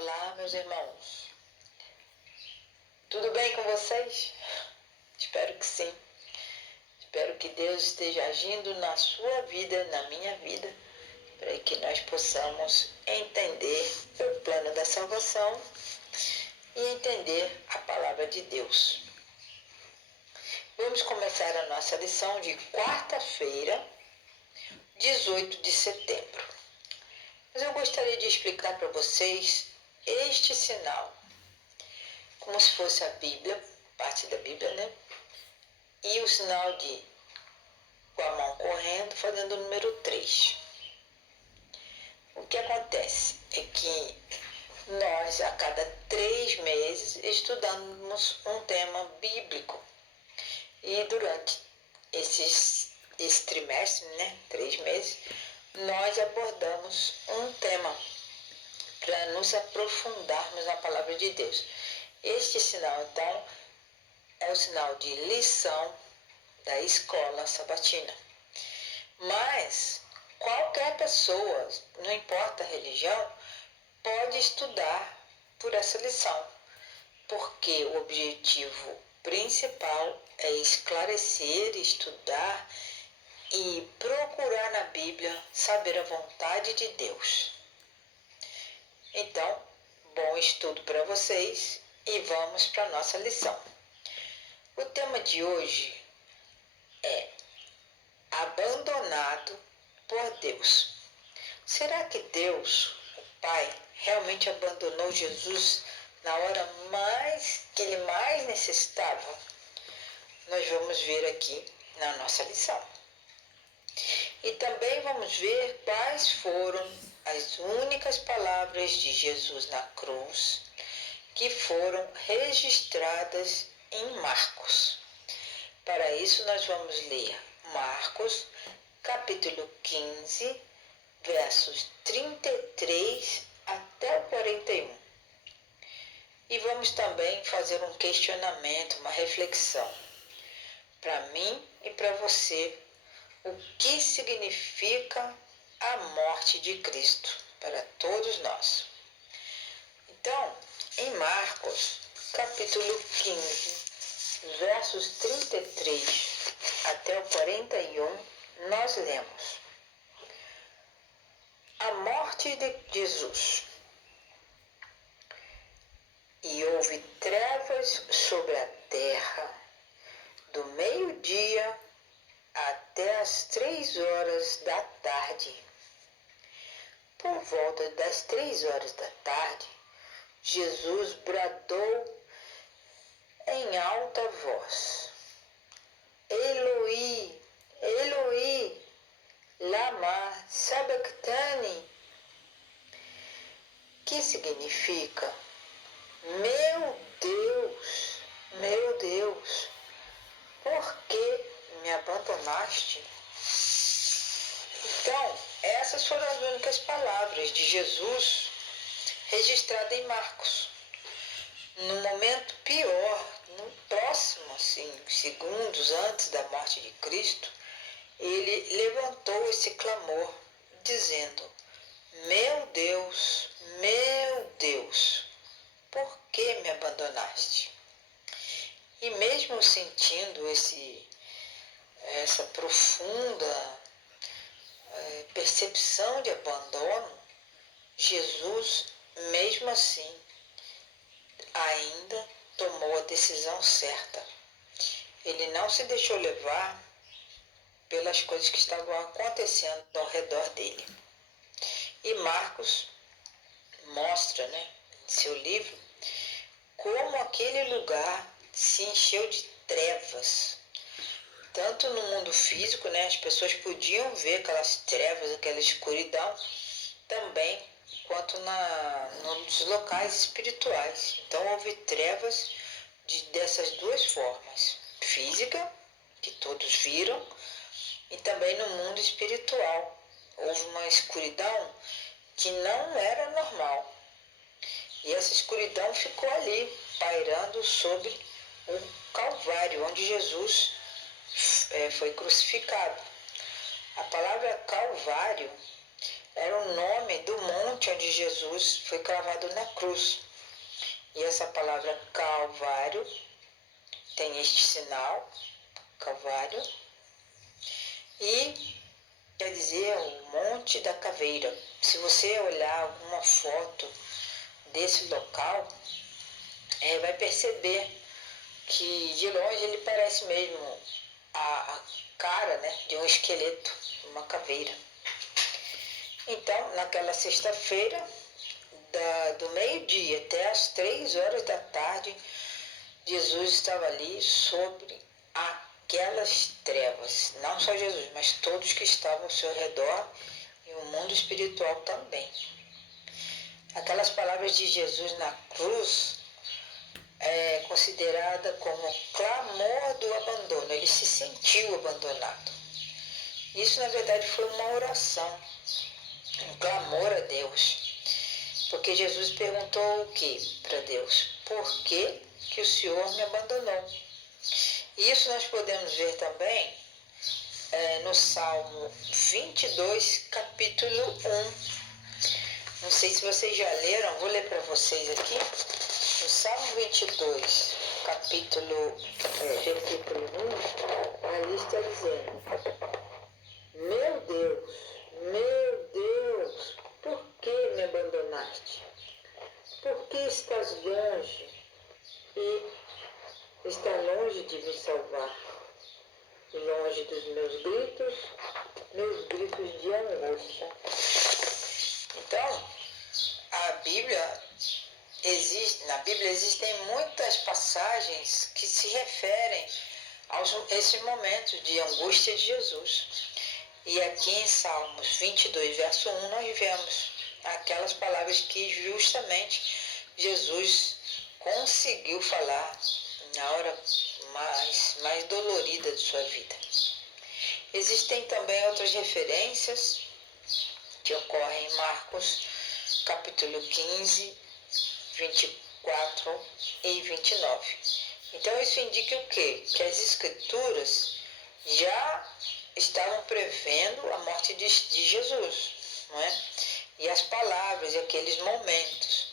Olá, meus irmãos. Tudo bem com vocês? Espero que sim. Espero que Deus esteja agindo na sua vida, na minha vida, para que nós possamos entender o plano da salvação e entender a palavra de Deus. Vamos começar a nossa lição de quarta-feira, 18 de setembro. Mas eu gostaria de explicar para vocês este sinal, como se fosse a Bíblia, parte da Bíblia, né? E o sinal de com a mão correndo, fazendo o número 3. O que acontece é que nós, a cada 3 meses, estudamos um tema bíblico. E durante esse trimestre, 3 meses, nós abordamos um tema para nos aprofundarmos na palavra de Deus. Este sinal, então, é o sinal de lição da escola sabatina. Mas qualquer pessoa, não importa a religião, pode estudar por essa lição, porque o objetivo principal é esclarecer, estudar e procurar na Bíblia saber a vontade de Deus. Então, bom estudo para vocês e vamos para a nossa lição. O tema de hoje é abandonado por Deus. Será que Deus, o Pai, realmente abandonou Jesus na hora que ele mais necessitava? Nós vamos ver aqui na nossa lição. E também vamos ver quais foram as únicas palavras de Jesus na cruz que foram registradas em Marcos. Para isso nós vamos ler Marcos, capítulo 15, versos 33 até o 41. E vamos também fazer um questionamento, uma reflexão, para mim e para você, o que significa a morte de Cristo para todos nós. Então, em Marcos, capítulo 15, versos 33 até o 41, nós lemos: a morte de Jesus. E houve trevas sobre a terra, do meio-dia até as 3 horas da tarde. Por volta das 3 horas da tarde, Jesus bradou em alta voz: Eloi, Eloi, lama sabachthani, que significa: meu Deus, por que me abandonaste? Então, essas foram as únicas palavras de Jesus registradas em Marcos. No momento pior, no próximo, segundos antes da morte de Cristo, ele levantou esse clamor, dizendo: meu Deus, por que me abandonaste? E mesmo sentindo essa profunda percepção de abandono, Jesus, mesmo assim, ainda tomou a decisão certa. Ele não se deixou levar pelas coisas que estavam acontecendo ao redor dele. E Marcos mostra, em seu livro, como aquele lugar se encheu de trevas. Tanto no mundo físico, as pessoas podiam ver aquelas trevas, aquela escuridão, também quanto nos locais espirituais. Então houve trevas dessas duas formas: física, que todos viram, e também no mundo espiritual. Houve uma escuridão que não era normal. E essa escuridão ficou ali, pairando sobre o Calvário, onde Jesus foi crucificado. A palavra Calvário era o nome do monte onde Jesus foi cravado na cruz. E essa palavra Calvário tem este sinal, Calvário, e quer dizer o Monte da Caveira. Se você olhar alguma foto desse local, vai perceber que de longe ele parece mesmo a cara, né, de um esqueleto, uma caveira. Então, naquela sexta-feira, do meio-dia até as 3 horas da tarde, Jesus estava ali sobre aquelas trevas. Não só Jesus, mas todos que estavam ao seu redor e o mundo espiritual também. Aquelas palavras de Jesus na cruz é considerada como clamor do abandono. Ele se sentiu abandonado. Isso, na verdade, foi uma oração, um clamor a Deus. Porque Jesus perguntou o que para Deus? Por que o Senhor me abandonou? E isso nós podemos ver também no Salmo 22, capítulo 1. Não sei se vocês já leram, vou ler para vocês aqui. No Salmo 22, versículo 1, ali está dizendo: meu Deus, por que me abandonaste? Por que estás longe e está longe de me salvar? Longe dos meus gritos de angústia. Então, na Bíblia existem muitas passagens que se referem a esses momentos de angústia de Jesus. E aqui em Salmos 22, verso 1, nós vemos aquelas palavras que justamente Jesus conseguiu falar na hora mais dolorida de sua vida. Existem também outras referências que ocorrem em Marcos, capítulo 15, 24 e 29. Então isso indica o quê? Que as Escrituras já estavam prevendo a morte de Jesus, não é? E as palavras e aqueles momentos.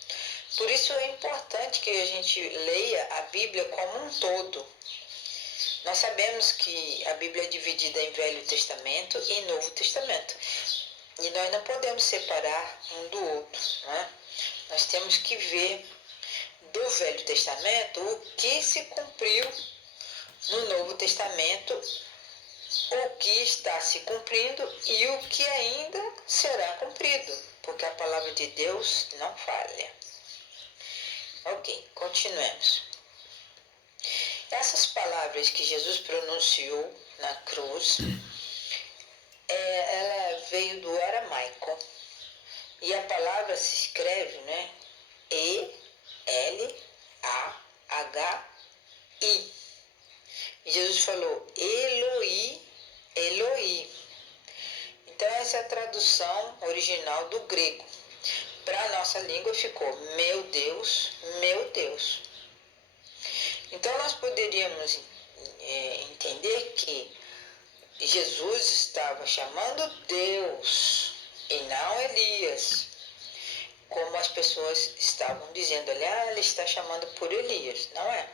Por isso é importante que a gente leia a Bíblia como um todo. Nós sabemos que a Bíblia é dividida em Velho Testamento e Novo Testamento. E nós não podemos separar um do outro, não é? Nós temos que ver do Velho Testamento o que se cumpriu no Novo Testamento, o que está se cumprindo e o que ainda será cumprido, porque a palavra de Deus não falha. Ok, continuemos. Essas palavras que Jesus pronunciou na cruz, ela veio do aramaico. E a palavra se escreve, né? E-L-A-H-I. E Jesus falou, Eloi, Eloi. Então essa é a tradução original do grego. Para a nossa língua ficou, meu Deus, meu Deus. Então nós poderíamos entender que Jesus estava chamando Deus e não Elias, como as pessoas estavam dizendo, ele está chamando por Elias. Não é.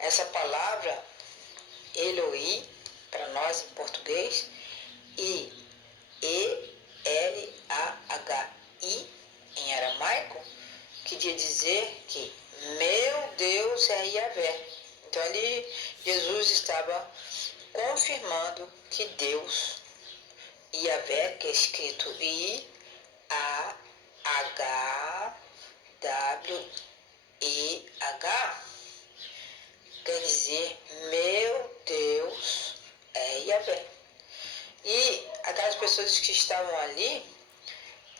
Essa palavra Eloi, para nós em português, e E-L-A-H-I em aramaico, queria dizer que meu Deus é Yahvé. Então ali Jesus estava confirmando que Deus, Yahvé, que é escrito I-A-H-W-E-H, quer dizer meu Deus é Yahvé. E aquelas pessoas que estavam ali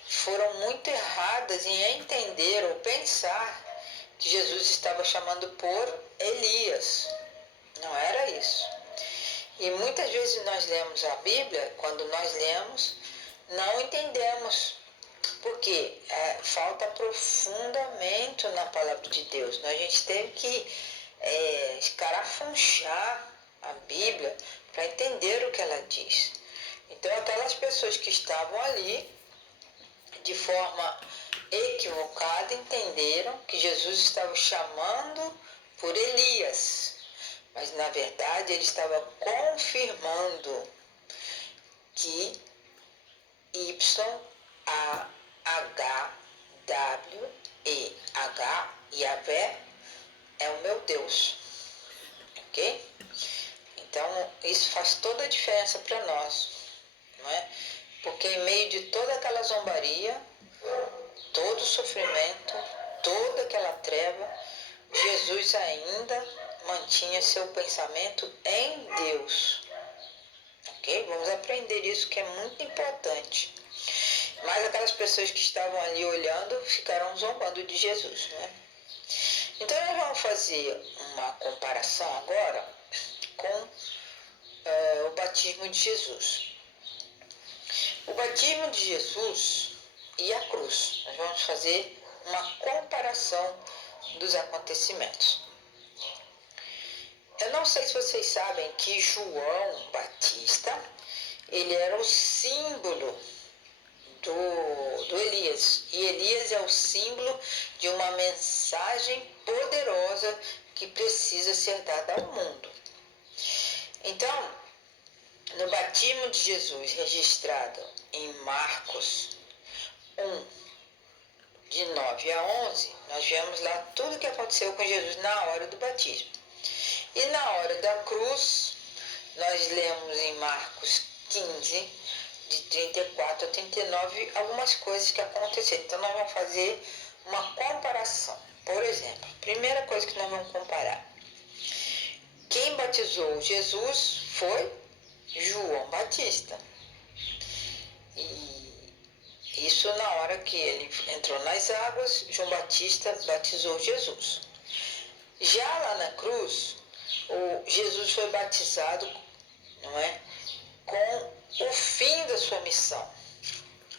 foram muito erradas em entender ou pensar que Jesus estava chamando por Elias. Não era isso. E muitas vezes nós lemos a Bíblia, quando nós lemos, não entendemos, porque falta aprofundamento na palavra de Deus. A gente teve que escarafunchar a Bíblia para entender o que ela diz. Então aquelas pessoas que estavam ali de forma equivocada, entenderam que Jesus estava chamando por Elias, mas na verdade ele estava confirmando que Y-A-H-W-E-H, Yahvé, é o meu Deus, ok? Então isso faz toda a diferença para nós, não é? Porque em meio de toda aquela zombaria, todo o sofrimento, toda aquela treva, Jesus ainda mantinha seu pensamento em Deus. Ok? Vamos aprender isso, que é muito importante. Mas aquelas pessoas que estavam ali olhando ficaram zombando de Jesus, né? Então nós vamos fazer uma comparação agora com o batismo de Jesus. O batismo de Jesus e a cruz. Nós vamos fazer uma comparação dos acontecimentos. Eu não sei se vocês sabem que João Batista, ele era o símbolo do Elias. E Elias é o símbolo de uma mensagem poderosa que precisa ser dada ao mundo. Então, no batismo de Jesus, registrado em Marcos 1, de 9 a 11, nós vemos lá tudo o que aconteceu com Jesus na hora do batismo. E na hora da cruz, nós lemos em Marcos 15, de 34 a 39, algumas coisas que aconteceram. Então nós vamos fazer uma comparação. Por exemplo, primeira coisa que nós vamos comparar. Quem batizou Jesus foi João Batista. E isso na hora que ele entrou nas águas, João Batista batizou Jesus. Já lá na cruz, Jesus foi batizado, não é, com o fim da sua missão.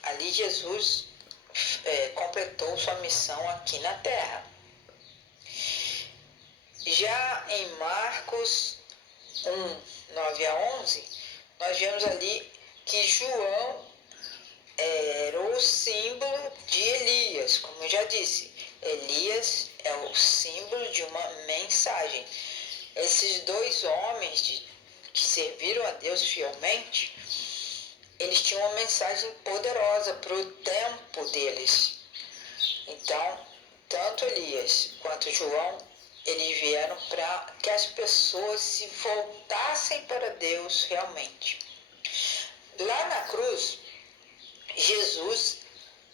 Ali Jesus completou sua missão aqui na terra. Já em Marcos 1, 9 a 11, nós vemos ali que João era o símbolo de Elias, como eu já disse. Elias é o símbolo de uma mensagem. Esses dois homens que serviram a Deus fielmente, eles tinham uma mensagem poderosa para o tempo deles. Então, tanto Elias quanto João, eles vieram para que as pessoas se voltassem para Deus realmente. Lá na cruz, Jesus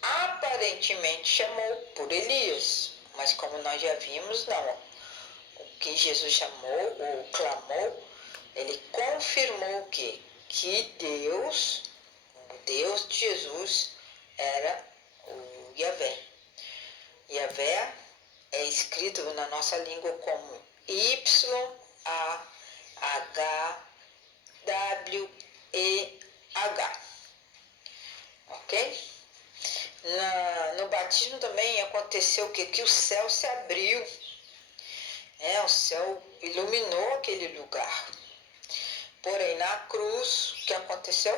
aparentemente chamou por Elias, mas como nós já vimos, não. O que Jesus chamou ou clamou, ele confirmou o quê? Que Deus, o Deus de Jesus, era o Yahvé. Yahvé é escrito na nossa língua como Y-A-H-W-E-H. Ok? No batismo também aconteceu o quê? Que o céu se abriu. O céu iluminou aquele lugar. Porém, na cruz, o que aconteceu?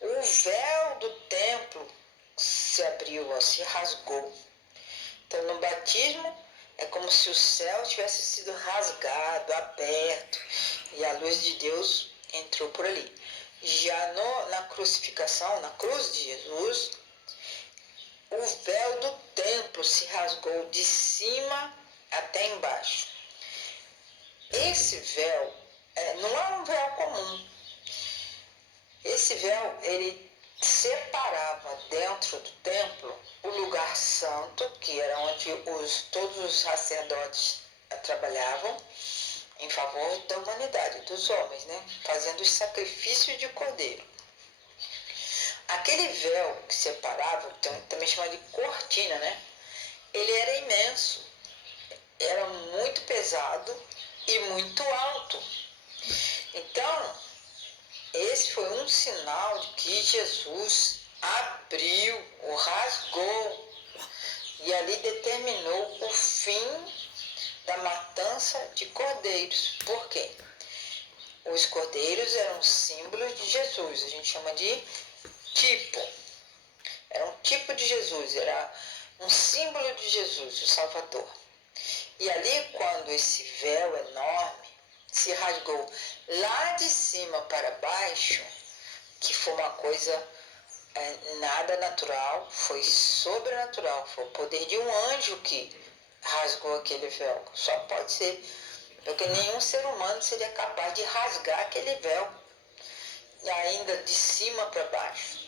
O véu do templo se abriu, se rasgou. Então, no batismo, é como se o céu tivesse sido rasgado, aberto, e a luz de Deus entrou por ali. Já na crucificação, na cruz de Jesus, o véu do templo se rasgou de cima até embaixo. Esse véu não é um véu comum. Esse véu, ele separava dentro do templo o lugar santo, que era onde todos os sacerdotes trabalhavam em favor da humanidade, dos homens, né? Fazendo os sacrifícios de cordeiro. Aquele véu que separava, também chamado de cortina, né? Ele era imenso, era muito pesado e muito alto. Então, esse foi um sinal de que Jesus abriu, ou rasgou, e ali determinou o fim da matança de cordeiros. Por quê? Os cordeiros eram símbolos de Jesus, a gente chama de tipo. era um tipo de Jesus, era um símbolo de Jesus, o Salvador. E ali, quando esse véu enorme se rasgou lá de cima para baixo, que foi uma coisa nada natural, foi sobrenatural, foi o poder de um anjo que rasgou aquele véu. Só pode ser, porque nenhum ser humano seria capaz de rasgar aquele véu, e ainda de cima para baixo.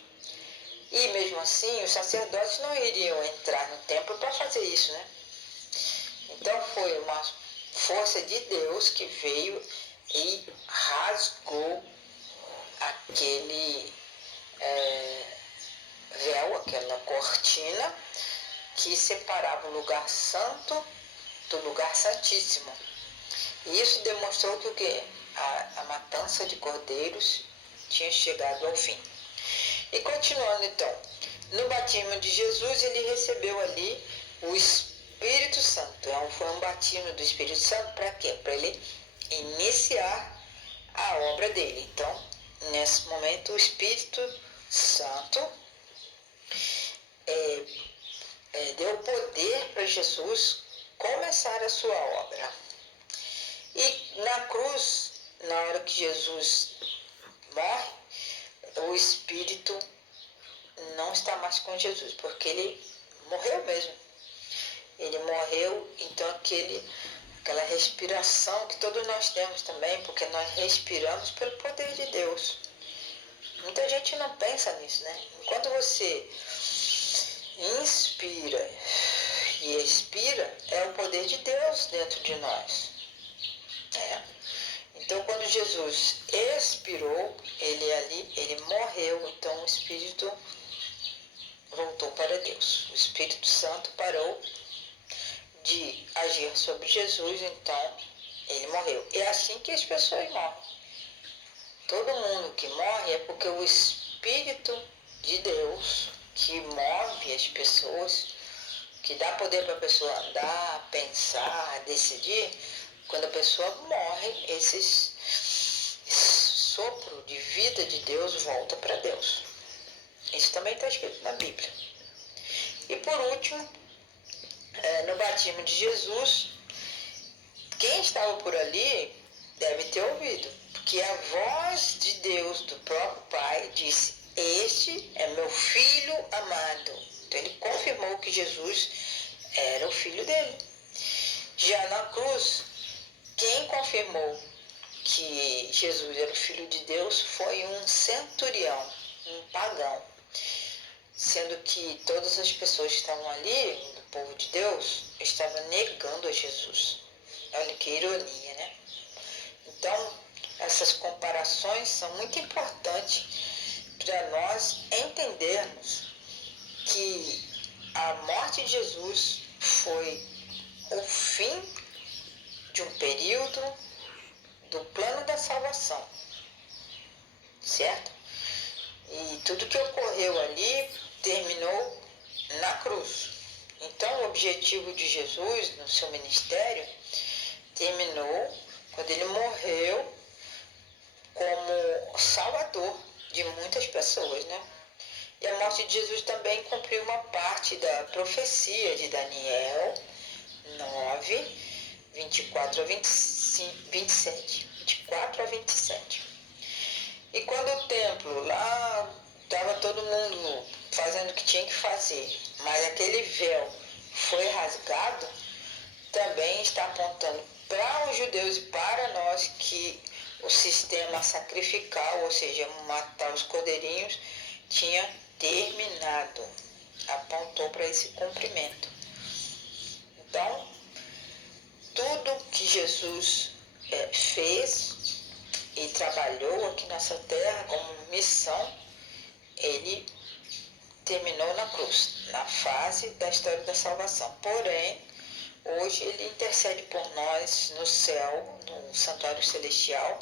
E mesmo assim, os sacerdotes não iriam entrar no templo para fazer isso, né? Então foi uma força de Deus que veio e rasgou aquele véu, aquela cortina que separava o lugar santo do lugar santíssimo. E isso demonstrou que o quê? A matança de cordeiros tinha chegado ao fim. E continuando então, no batismo de Jesus ele recebeu ali o Espírito Santo. Então foi um batismo do Espírito Santo para quê? Para ele iniciar a obra dele. Então, nesse momento, o Espírito Santo deu poder para Jesus começar a sua obra. E na cruz, na hora que Jesus morre, o Espírito não está mais com Jesus, porque ele morreu mesmo. Ele morreu, então aquela respiração que todos nós temos também, porque nós respiramos pelo poder de Deus. Muita gente não pensa nisso, né? Enquanto você inspira e expira, é o poder de Deus dentro de nós. Então, quando Jesus expirou, ele morreu, então o Espírito voltou para Deus. O Espírito Santo parou de agir sobre Jesus, então ele morreu. É assim que as pessoas morrem. Todo mundo que morre é porque o Espírito de Deus, que move as pessoas, que dá poder para a pessoa andar, pensar, decidir, quando a pessoa morre, esse sopro de vida de Deus volta para Deus. Isso também está escrito na Bíblia. E por último, no batismo de Jesus, quem estava por ali deve ter ouvido, porque a voz de Deus, do próprio Pai, disse: "Este é meu filho amado." Então ele confirmou que Jesus era o filho dele. Já na cruz, quem confirmou que Jesus era o filho de Deus foi um centurião, um pagão, sendo que todas as pessoas que estavam ali, do povo de Deus, estavam negando a Jesus. Olha que ironia, né? Então, essas comparações são muito importantes para nós entendermos que a morte de Jesus foi o fim de um período do plano da salvação, certo? E tudo que ocorreu ali terminou na cruz. Então, o objetivo de Jesus no seu ministério terminou quando ele morreu como salvador de muitas pessoas, né? E a morte de Jesus também cumpriu uma parte da profecia de Daniel 9, 24 a 27. 24 a 27. E quando o templo lá estava todo mundo fazendo o que tinha que fazer, mas aquele véu foi rasgado, também está apontando para os judeus e para nós que o sistema sacrificial, ou seja, matar os cordeirinhos, tinha terminado. Apontou para esse cumprimento. Então, tudo que Jesus fez e trabalhou aqui nessa terra como missão, ele terminou na cruz, na fase da história da salvação. Porém, hoje ele intercede por nós no céu, no santuário celestial,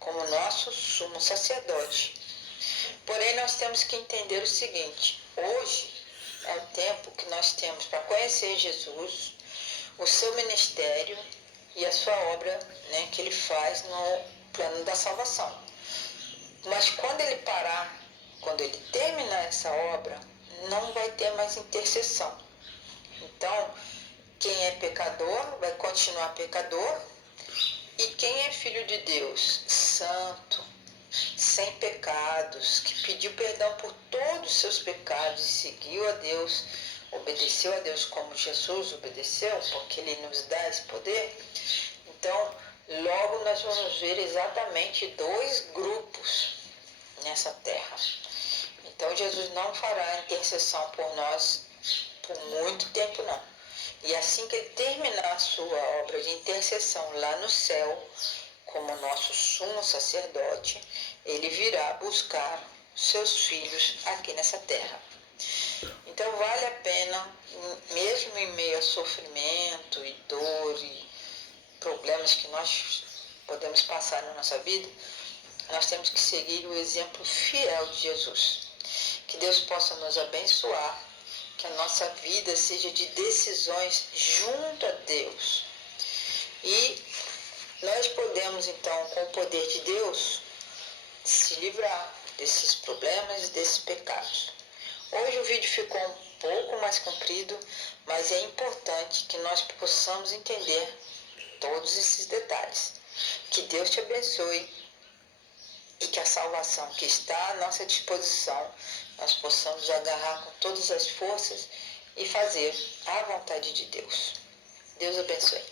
como nosso sumo sacerdote. Porém, nós temos que entender o seguinte: hoje é o tempo que nós temos para conhecer Jesus, o seu ministério e a sua obra, né, que ele faz no plano da salvação. Mas quando ele parar, quando ele terminar essa obra, não vai ter mais intercessão. Então, quem é pecador vai continuar pecador, e quem é filho de Deus, santo, sem pecados, que pediu perdão por todos os seus pecados e seguiu a Deus, obedeceu a Deus como Jesus obedeceu, porque Ele nos dá esse poder. Então, logo nós vamos ver exatamente dois grupos nessa terra. Então, Jesus não fará intercessão por nós por muito tempo, não. E assim que Ele terminar a sua obra de intercessão lá no céu, como nosso sumo sacerdote, Ele virá buscar seus filhos aqui nessa terra. Então vale a pena, mesmo em meio a sofrimento e dor e problemas que nós podemos passar na nossa vida, nós temos que seguir o exemplo fiel de Jesus. Que Deus possa nos abençoar, que a nossa vida seja de decisões junto a Deus. E nós podemos, então, com o poder de Deus, se livrar desses problemas e desses pecados. Hoje o vídeo ficou um pouco mais comprido, mas é importante que nós possamos entender todos esses detalhes. Que Deus te abençoe e que a salvação que está à nossa disposição, nós possamos agarrar com todas as forças e fazer a vontade de Deus. Deus abençoe.